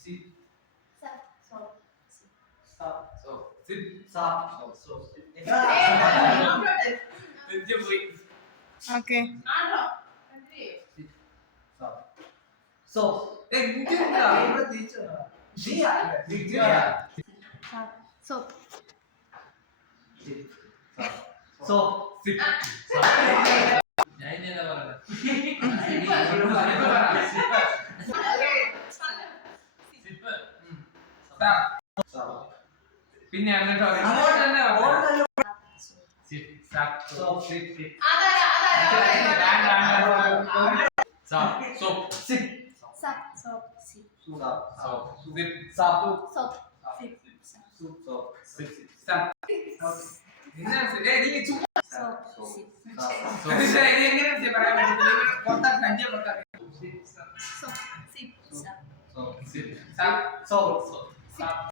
Sit. Stop. So. Sit. Stop. So. Okay. Sit. Stop. So. Soap. Sit. Stop. So. Sit. ഞാൻ ഇനി എന്താ പറയുന്നത്? Zip. Stop. പിന്നെ അങ്ങോട്ട് അങ്ങോട്ട് തന്നെ ഓടുന്നല്ലോ. Sit. Stop. Stop. Sit. Sit. Stop. Soap. Sit. Soap. Soap. Sit. Stop. Soap. Sit. Stop. Soap. Sit. Stop. Sit. Stop. എങ്ങനെ നീ ചുമ്മാ Soap. Sit. എങ്ങനെ പറയാൻ പറ്റില്ല പുറത്താക്കി അഞ്ചേ പുറത്താക്കി Soap. Sit. Stop. Stop. Sit. Stop. Stop. Stop.